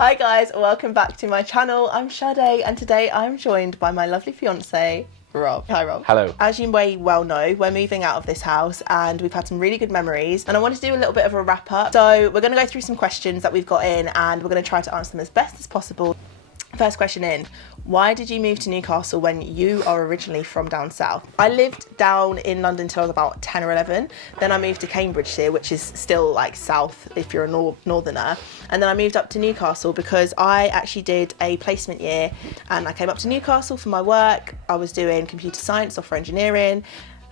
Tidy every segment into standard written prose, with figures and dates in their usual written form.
Hi guys, welcome back to my channel. I'm Sade and today I'm joined by my lovely fiance, Rob. Hi Rob. Hello. As you may well know, we're moving out of this house and we've had some really good memories and I wanted to do a little bit of a wrap up. So we're going to go through some questions that we've got in and we're going to try to answer them as best as possible. First question in, why did you move to Newcastle when you are originally from down south? I lived down in London till I was about 10 or 11. Then I moved to Cambridgeshire, which is still like south if you're a northerner. And then I moved up to Newcastle because I actually did a placement year and I came up to Newcastle for my work. I was doing computer science, software engineering.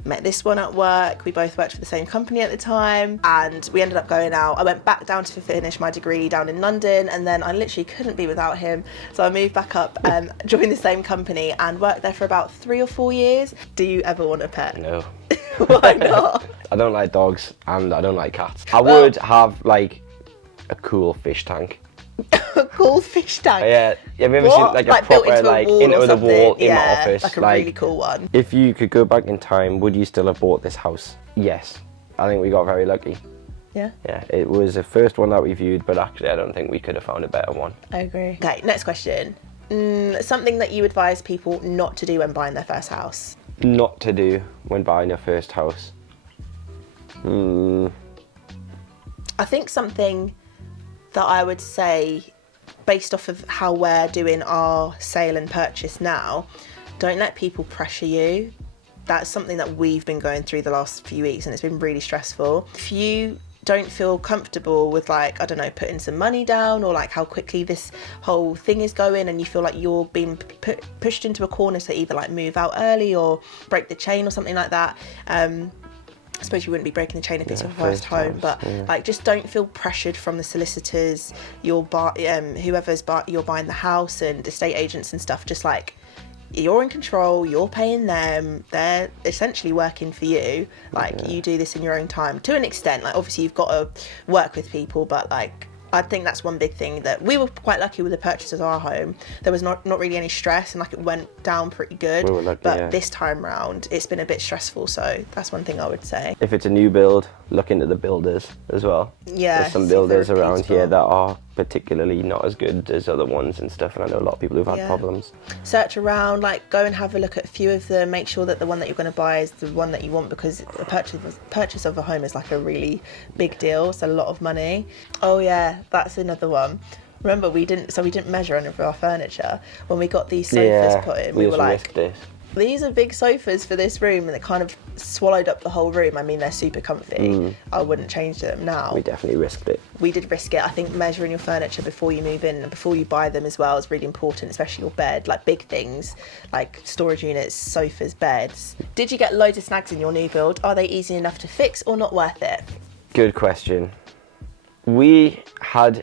Met this one at work. We both worked for the same company at the time and we ended up going out. I went back down to finish my degree down in London and then I literally couldn't be without him. So I moved back up and joined the same company and worked there for about 3 or 4 years. Do you ever want a pet? No. Why not? I don't like dogs and I don't like cats. I would have like a cool fish tank. A cool fish tank? Yeah, have you ever What? seen like a built proper like wall into or the wall something? in my office? Like a really cool one. If you could go back in time, would you still have bought this house? Yes. I think we got very lucky. Yeah? Yeah, it was the first one that we viewed, but actually I don't think we could have found a better one. I agree. Okay, next question. Something that you advise people not to do when buying their first house? Not to do when buying your first house. I think something that I would say, based off of how we're doing our sale and purchase now, don't let people pressure you. That's something that we've been going through the last few weeks and it's been really stressful. If you don't feel comfortable with like, I don't know, putting some money down or like how quickly this whole thing is going and you feel like you're being pushed into a corner to either like move out early or break the chain or something like that, I suppose you wouldn't be breaking the chain if it's your first home, but like just don't feel pressured from the solicitors, you're you're buying the house and estate agents and stuff. Just like you're in control, you're paying them, they're essentially working for you. Like you do this in your own time to an extent. Like obviously you've got to work with people, but like I think that's one big thing that we were quite lucky with the purchase of our home. There was not really any stress and like it went down pretty good. We were lucky, but this time round it's been a bit stressful, so that's one thing I would say. If it's a new build, look into the builders as well. Yeah, there's some builders around here that are particularly not as good as other ones and stuff, and I know a lot of people who've had problems. Search around, like go and have a look at a few of them, make sure that the one that you're going to buy is the one that you want, because the purchase of a home is like a really big deal. It's a lot of money. Oh yeah, that's another one. Remember we didn't measure any of our furniture when we got these sofas put in. We were like, these are big sofas for this room, and it kind of swallowed up the whole room. I mean, they're super comfy. I wouldn't change them now. We definitely risked it. We did risk it. I think measuring your furniture before you move in and before you buy them as well is really important, especially your bed, like big things like storage units, sofas, beds. Did you get loads of snags in your new build? Are they easy enough to fix or not worth it? Good question. We had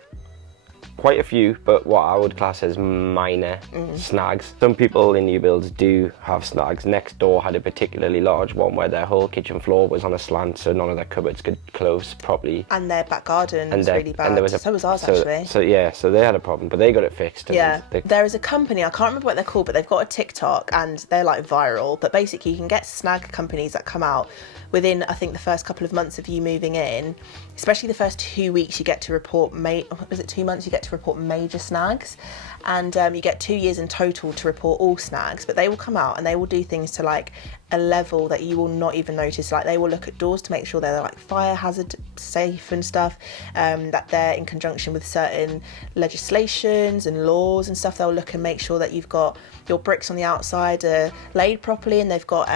quite a few, but what I would class as minor snags. Some people in new builds do have snags. Next door had a particularly large one where their whole kitchen floor was on a slant, so none of their cupboards could close properly. And their back garden was really bad. And there was so was ours actually. So they had a problem, but they got it fixed. Yeah, there is a company, I can't remember what they're called, but they've got a TikTok and they're like viral. But basically you can get snag companies that come out within, I think, the first couple of months of you moving in, especially the first 2 weeks. You get to report, was it 2 months? You get to report major snags, and you get 2 years in total to report all snags. But they will come out and they will do things to like a level that you will not even notice. Like they will look at doors to make sure they're like fire hazard safe and stuff, that they're in conjunction with certain legislations and laws and stuff. They'll look and make sure that you've got your bricks on the outside are laid properly, and they've got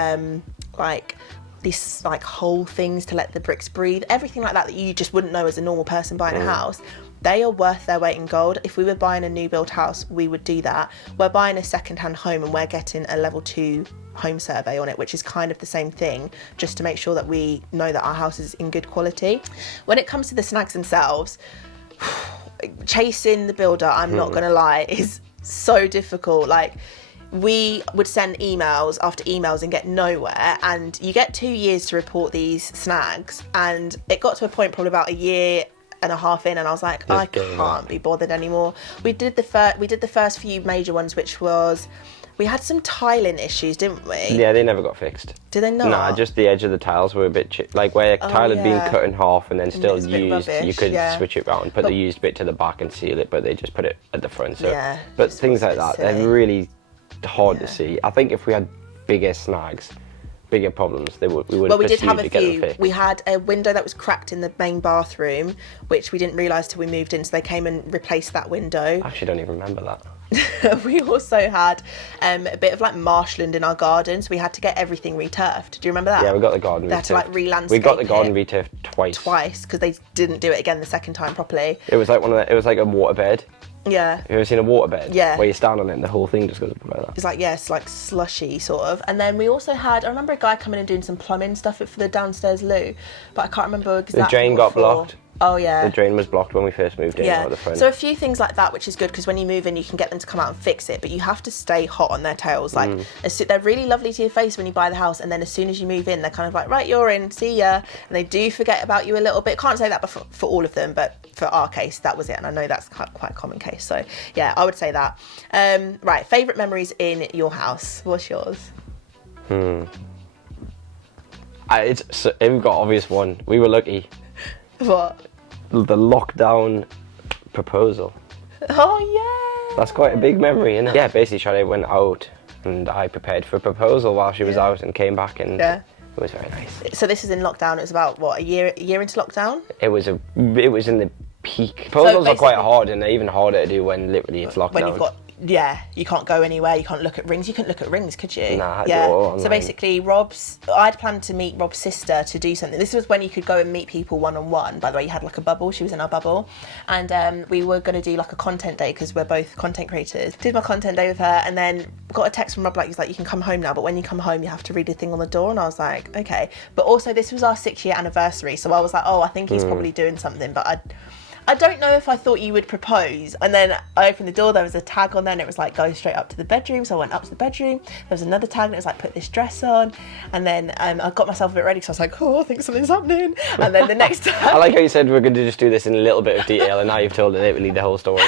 like these like whole things to let the bricks breathe, everything like that that you just wouldn't know as a normal person buying a house. They are worth their weight in gold. If we were buying a new build house, we would do that. We're buying a second-hand home and we're getting a level 2 home survey on it, which is kind of the same thing, just to make sure that we know that our house is in good quality. When it comes to the snags themselves, chasing the builder, I'm not gonna lie, is so difficult. Like we would send emails after emails and get nowhere, and you get 2 years to report these snags, and it got to a point probably about a year and a half in, and I was like, Just I can't be bothered anymore. We did the first few major ones, which was, we had some tiling issues, didn't we? Yeah, they never got fixed. Did they not? Nah, just the edge of the tiles were a bit like where tile had been cut in half and then still was a bit used. rubbish, You could yeah. switch it round, put the used bit to the back and seal it, but they just put it at the front. So, Yeah, but just things was a like bit that, silly. they're really hard to see. I think if we had bigger snags, bigger problems, we would. Well, we did have a to get them few. fixed. We had a window that was cracked in the main bathroom, which we didn't realise till we moved in, so they came and replaced that window. I actually don't even remember that. We also had a bit of like marshland in our garden, so we had to get everything returfed. Do you remember that? Yeah, we got the garden They had to like re-landscape We got the garden it returfed twice. because they didn't do it again the second time properly. It was like it was like a waterbed. Yeah. Have you ever seen a waterbed? Yeah. Where you stand on it and the whole thing just goes up like that. It's like, yes, like slushy sort of. And then we also had, I remember a guy coming and doing some plumbing stuff for the downstairs loo, but I can't remember exactly. The drain got blocked. Oh yeah. The drain was blocked when we first moved in. Yeah. At the front. So a few things like that, which is good because when you move in, you can get them to come out and fix it, but you have to stay hot on their tails. Like, they're really lovely to your face when you buy the house, and then as soon as you move in, they're kind of like, right, you're in, see ya. And they do forget about you a little bit. Can't say that for all of them, but for our case, that was it. And I know that's quite a common case. So yeah, I would say that. Right, favourite memories in your house. What's yours? We've got obvious one. We were lucky. What? The lockdown proposal. Oh yeah. That's quite a big memory, isn't it? Yeah, basically Shannon went out and I prepared for a proposal while she was out and came back and it was very nice. So this is in lockdown. It was about what, a year into lockdown? It was in the peak. Proposals are quite hard and they're even harder to do when literally it's lockdown. When you've got, you can't go anywhere, you can't look at rings. You couldn't look at rings, could you? Nah, yeah. do it all online. So basically, I'd planned to meet Rob's sister to do something. This was when you could go and meet people one-on-one. By the way, you had like a bubble. She was in our bubble. And we were going to do like a content day because we're both content creators. Did my content day with her and then got a text from Rob, like, he's like, you can come home now, but when you come home, you have to read a thing on the door. And I was like, okay. But also, this was our 6-year anniversary. So I was like, oh, I think he's probably doing something. But I don't know if I thought you would propose. And then I opened the door, there was a tag on there and it was like, go straight up to the bedroom. So I went up to the bedroom, there was another tag and it was like, put this dress on. And then I got myself a bit ready because I was like, oh, I think something's happening. And then the next tag. I like how you said we're going to just do this in a little bit of detail and now you've told literally the whole story.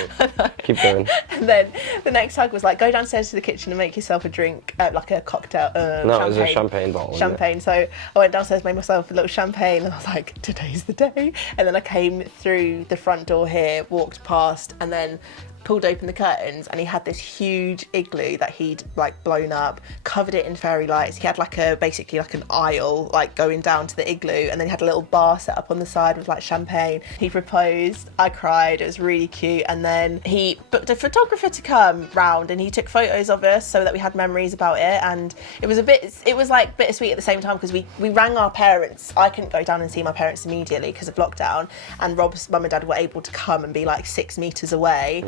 Keep going. And then the next tag was like, go downstairs to the kitchen and make yourself a drink, like a cocktail. No, it was a champagne bottle. Champagne. So I went downstairs, made myself a little champagne and I was like, today's the day. And then I came through the front door here, walked past and then pulled open the curtains and he had this huge igloo that he'd like blown up, covered it in fairy lights. He had like basically like an aisle like going down to the igloo and then he had a little bar set up on the side with like champagne. He proposed, I cried, it was really cute, and then he booked a photographer to come round and he took photos of us so that we had memories about it. And it was like bittersweet at the same time because we rang our parents. I couldn't go down and see my parents immediately because of lockdown, and Rob's mum and dad were able to come and be like 6 meters away.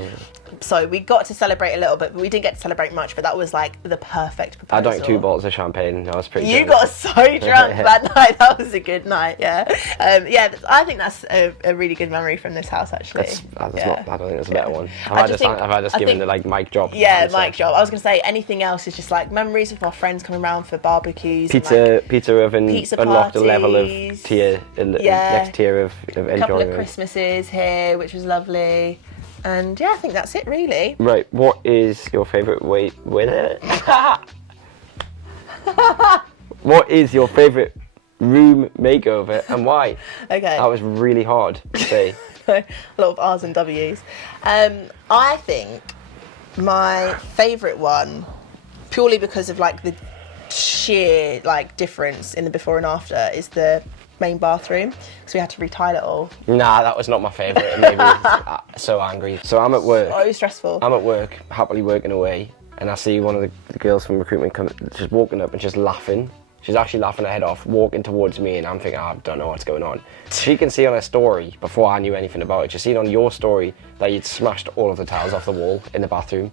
So we got to celebrate a little bit, but we didn't get to celebrate much, but that was like the perfect proposal. I drank 2 bottles of champagne. I was pretty You drunk. got so drunk that night. That was a good night, yeah. I think that's a really good memory from this house, actually. I don't think there's a better one. I've just given the like mic drop. Yeah, mic drop. I was going to say anything else is just like memories of our friends coming around for barbecues. Pizza oven pizza unlocked a level of parties. tier, next tier of enjoying. A couple of Christmases here, which was lovely. And yeah, I think that's it really. Right, what is your favourite What is your favourite room makeover and why? Okay. That was really hard to say. A lot of R's and W's. I think my favourite one, purely because of like the sheer like difference in the before and after, is the main bathroom, because we had to retile it all. Nah, that was not my favourite. It made me so angry. So I'm at work. Oh, stressful. I'm at work, happily working away, and I see one of the girls from recruitment come, just walking up and just laughing. She's actually laughing her head off, walking towards me, and I'm thinking, I don't know what's going on. She can see on her story, before I knew anything about it, she's seen on your story that you'd smashed all of the tiles off the wall in the bathroom.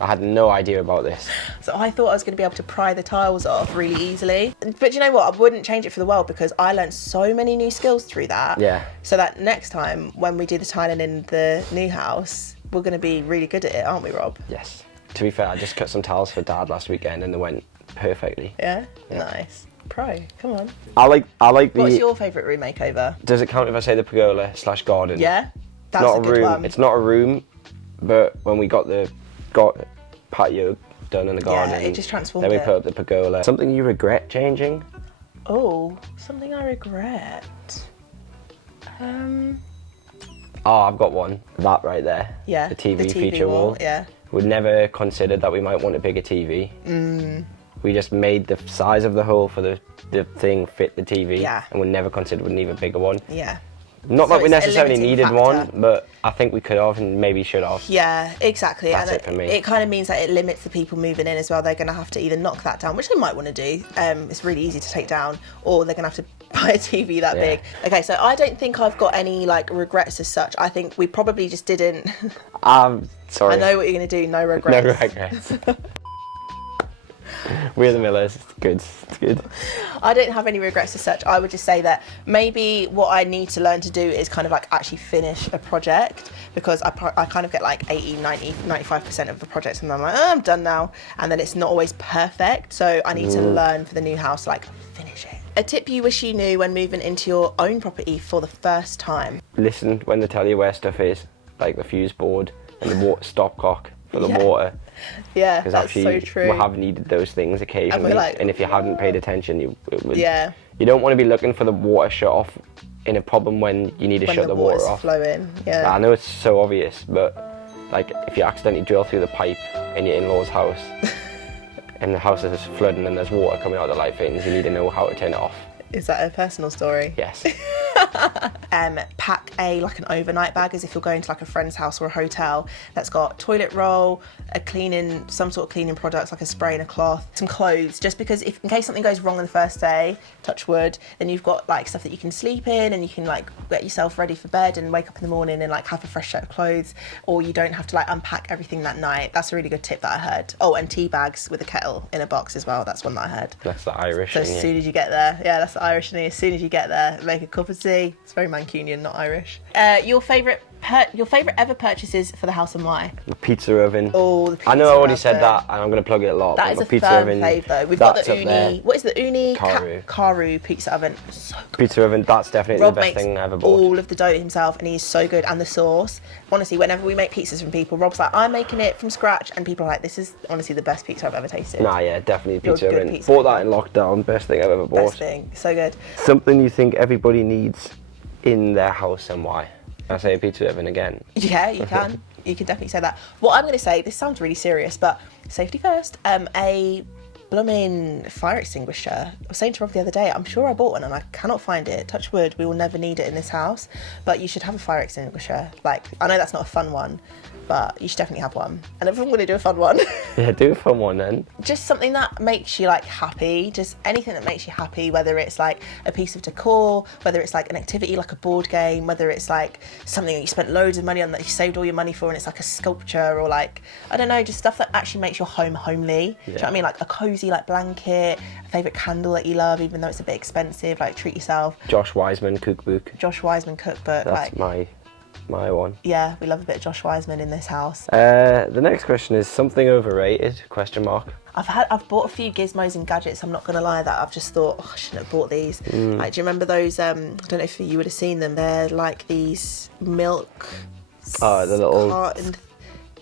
I had no idea about this. So I thought I was going to be able to pry the tiles off really easily. But you know what? I wouldn't change it for the world because I learned so many new skills through that. Yeah. So that next time when we do the tiling in the new house, we're going to be really good at it, aren't we, Rob? Yes. To be fair, I just cut some tiles for Dad last weekend and they went perfectly. Yeah? Nice. Pro, come on. I like the. What's your favourite room makeover? Does it count if I say the pergola/garden? Yeah, that's Not a good room. one. It's not a room, but when we got patio done in the garden, it just transformed then we it. put up the pergola. Something you regret changing? Oh, something I regret. Oh, I've got one. That right there. Yeah, The TV feature wall. Yeah. We'd never considered that we might want a bigger TV. We just made the size of the hole for the thing fit the TV. Yeah. And we never considered we'd need a bigger one. Yeah. Not So that we it's a necessarily limiting needed factor. one, but I think we could have and maybe should have. Yeah, exactly. That's and it for me. It kind of means that it limits the people moving in as well. They're going to have to either knock that down, which they might want to do. It's really easy to take down, or they're going to have to buy a TV that big. Okay, so I don't think I've got any like regrets as such. I think we probably just didn't. Sorry. I know what you're going to do. No regrets. No regrets. We're the Millers. It's good. It's good. I don't have any regrets as such. I would just say that maybe what I need to learn to do is kind of like actually finish a project, because I kind of get like 80, 90, 95% of the projects and I'm like, oh, I'm done now. And then it's not always perfect. So I need to learn for the new house, like finish it. A tip you wish you knew when moving into your own property for the first time. Listen when they tell you where stuff is, like the fuse board and the stopcock for the Yeah. water. Yeah, Because that's actually, so true. we have needed those things occasionally. And if you hadn't paid attention, you would. Yeah. You don't want to be looking for the water shut off in a problem when you need to When shut the water water's off. flowing. Yeah. I know it's so obvious, but like if you accidentally drill through the pipe in your in-laws' house and the house is flooding and there's water coming out of the light fittings, you need to know how to turn it off. Is that a personal story? Yes. Pack like an overnight bag, as if you're going to like a friend's house or a hotel, that's got toilet roll, some sort of cleaning products like a spray and a cloth, some clothes, just because if in case something goes wrong on the first day, touch wood, then you've got like stuff that you can sleep in and you can like get yourself ready for bed and wake up in the morning and like have a fresh set of clothes, or you don't have to like unpack everything that night. That's a really good tip that I heard. Oh, and tea bags with a kettle in a box as well. That's one that I heard. That's the Irish So in as you. soon as you get there, yeah, that's the Irish in you. As soon as you get there, make a cup of tea. It's very Mancunian, not Irish. Your favourite ever purchases for the house and why? The pizza oven. Oh, the pizza I know I already oven. said that, and I'm going to plug it a lot. That but is my a pizza firm oven, fave though. We've got that's the up there. Uni. What is the Uni? Karu. Karu pizza oven. So good. Pizza oven, that's definitely Rob the best makes thing I ever bought. all of the dough himself, and he's so good. And the sauce. Honestly, whenever we make pizzas from people, Rob's like, I'm making it from scratch, and people are like, this is honestly the best pizza I've ever tasted. Nah, yeah, definitely You're pizza a good oven. pizza Bought oven. that in lockdown, best thing I've ever bought. Best thing. So good. Something you think everybody needs in their house and why? I say a pizza oven again. Yeah, you can. You can definitely say that. What I'm going to say, this sounds really serious, but safety first. A blooming fire extinguisher. I was saying to Rob the other day, I'm sure I bought one and I cannot find it. Touch wood, we will never need it in this house. But you should have a fire extinguisher. Like, I know that's not a fun one, but you should definitely have one. And if I'm going to do a fun one, Yeah, do a fun one then. just something that makes you like happy, just anything that makes you happy, whether it's like a piece of decor, whether it's like an activity like a board game, whether it's like something that you spent loads of money on that you saved all your money for and it's like a sculpture, or like, I don't know, just stuff that actually makes your home homely. Do you know what I mean? Like a cozy like blanket, a favourite candle that you love, even though it's a bit expensive, like treat yourself. Josh Wiseman cookbook. Josh Wiseman cookbook. That's like, my one. yeah, we love a bit of Josh Wiseman in this house. The next question is something overrated? Question mark. I've bought a few gizmos and gadgets, I'm not gonna lie, that I've just thought, oh, I shouldn't have bought these. Like, do you remember those, I don't know if you would have seen them, they're like these milk Oh, the little carton,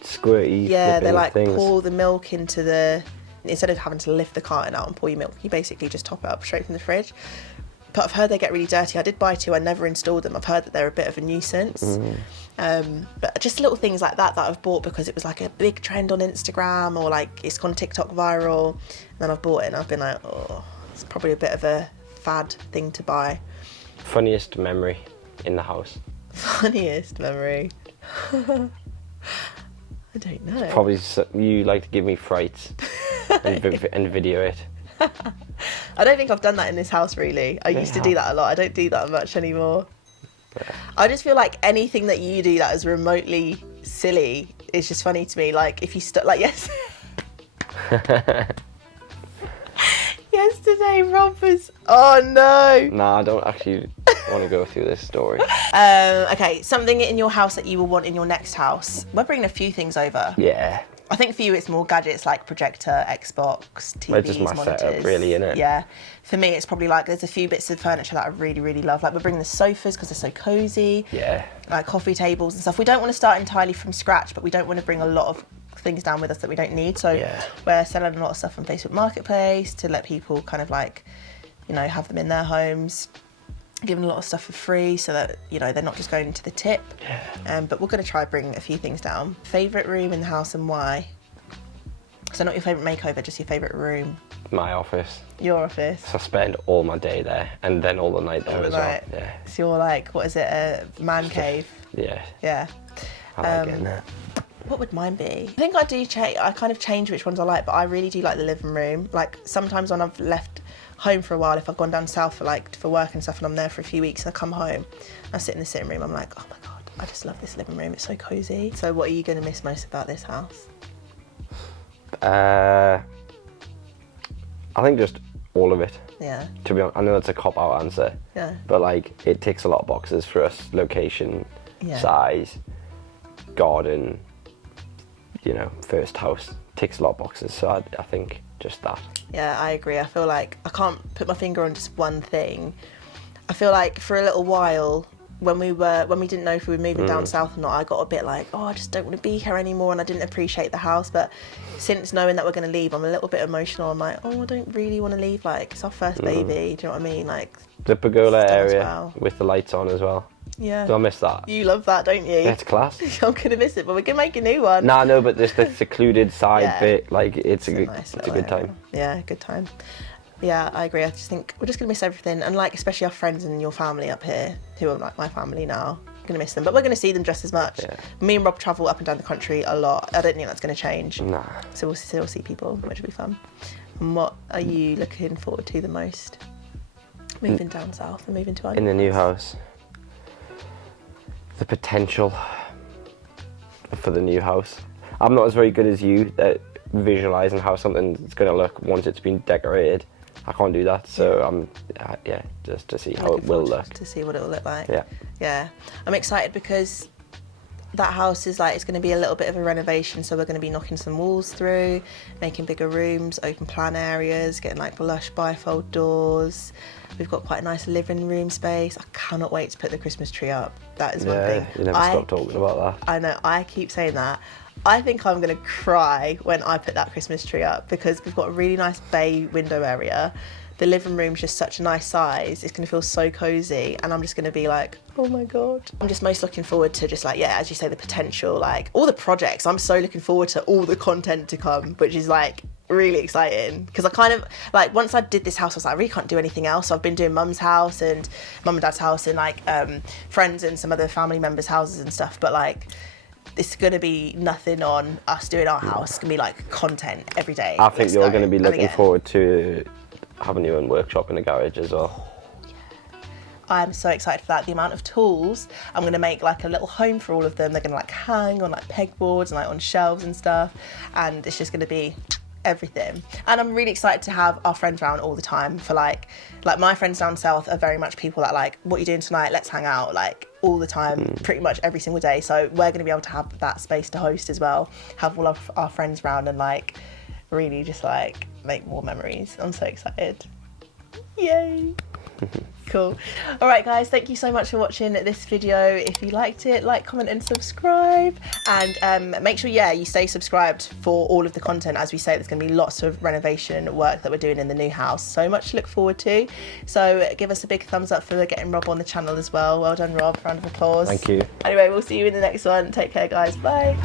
squirty yeah, they flipping like things. pour the milk into the, instead of having to lift the carton out and pour your milk, you basically just top it up straight from the fridge. But I've heard they get really dirty. I did buy two, I never installed them. I've heard that they're a bit of a nuisance. But just little things like that I've bought because it was like a big trend on Instagram, or like it's gone TikTok viral. And then I've bought it and I've been like, oh, it's probably a bit of a fad thing to buy. Funniest memory in the house? Funniest memory. I don't know. Probably you like to give me frights and video it. I don't think I've done that in this house really. I used to do that a lot. I don't do that much anymore. I just feel like anything that you do that is remotely silly is just funny to me. Like if you like yesterday Rob was, oh no. Nah, I don't actually want to go through this story. Okay, something in your house that you will want in your next house. We're bringing a few things over. Yeah. I think for you it's more gadgets like projector, Xbox, TVs, It's just my monitors. setup, really, innit? Yeah. For me, it's probably like there's a few bits of furniture that I really, really love. Like we're bringing the sofas because they're so cozy. Yeah. Like coffee tables and stuff. We don't want to start entirely from scratch, but we don't want to bring a lot of things down with us that we don't need. So we're selling a lot of stuff on Facebook Marketplace to let people kind of like, you know, have them in their homes. Giving a lot of stuff for free so that, you know, they're not just going into the tip. But we're going to try bring a few things down. Favourite room in the house and why? So not your favourite makeover, just your favourite room. My office. Your office. So I spend all my day there and then all the night there as well. Yeah. So you're like, what is it, a man cave? Yeah. Yeah. I like getting there. What would mine be? I think I do change. I kind of change which ones I like, but I really do like the living room. Like sometimes when I've left home for a while, if I've gone down south for work and stuff, and I'm there for a few weeks, and I come home, I sit in the sitting room. I'm like, oh my god, I just love this living room. It's so cozy. So, what are you going to miss most about this house? I think just all of it. Yeah. To be honest, I know that's a cop-out answer. Yeah. But like, it ticks a lot of boxes for us: location, size, garden. You know, first house ticks a lot of boxes. So I think just that. Yeah, I agree. I feel like I can't put my finger on just one thing. I feel like for a little while, when we didn't know if we were moving down south or not, I got a bit like, oh, I just don't want to be here anymore, and I didn't appreciate the house. But since knowing that we're going to leave, I'm a little bit emotional. I'm like, oh, I don't really want to leave. Like, it's our first baby. Do you know what I mean? Like the pergola area well. with the lights on as well. Yeah. Do I miss that? You love that, don't you? Yeah, it's class. I'm gonna miss it, but we can make a new one. Nah, no, but just the secluded side bit, like it's a good time. Yeah, good time. Yeah, I agree. I just think we're just gonna miss everything, and like especially our friends and your family up here, who are like my family now. I'm gonna miss them, but we're gonna see them just as much. Yeah. Me and Rob travel up and down the country a lot. I don't think that's gonna change. Nah. So we'll still see people, which will be fun. And what are you looking forward to the most? Moving down south and moving to our in the new house. The potential for the new house. I'm not as very good as you at visualising how something's going to look once it's been decorated. I can't do that, so I'm just to see how it will look. To see what it will look like. Yeah. I'm excited because that house is like, it's going to be a little bit of a renovation, so we're going to be knocking some walls through, making bigger rooms, open plan areas, getting like lush bifold doors. We've got quite a nice living room space. I cannot wait to put the Christmas tree up. That is one thing. You never stop talking about that. I know, I keep saying that. I think I'm going to cry when I put that Christmas tree up because we've got a really nice bay window area. The living room's just such a nice size. It's going to feel so cozy, and I'm just going to be like, oh my god. I'm just most looking forward to just like, yeah, as you say, the potential, like all the projects. I'm so looking forward to all the content to come, which is like really exciting because I kind of like, once I did this house I was like, I really can't do anything else. So I've been doing mum's house and mum and dad's house and like friends and some other family members' houses and stuff, but like it's going to be nothing on us doing our house. It's going to be like content every day. I think you're going to be looking forward to having your own workshop in the garage as well. I'm so excited for that. The amount of tools, I'm going to make like a little home for all of them. They're going to like hang on like pegboards and like on shelves and stuff, and it's just going to be everything. And I'm really excited to have our friends around all the time. For like my friends down south are very much people that like, what are you doing tonight, let's hang out, like all the time, pretty much every single day. So we're going to be able to have that space to host as well, have all of our friends around and like really just like make more memories. I'm so excited. Yay. Cool. All right guys, thank you so much for watching this video. If you liked it, like, comment and subscribe, and make sure you stay subscribed for all of the content. As we say, there's going to be lots of renovation work that we're doing in the new house, so much to look forward to. So give us a big thumbs up for getting Rob on the channel as well. Well done, Rob. Round of applause. Thank you. Anyway, we'll see you in the next one. Take care guys. Bye.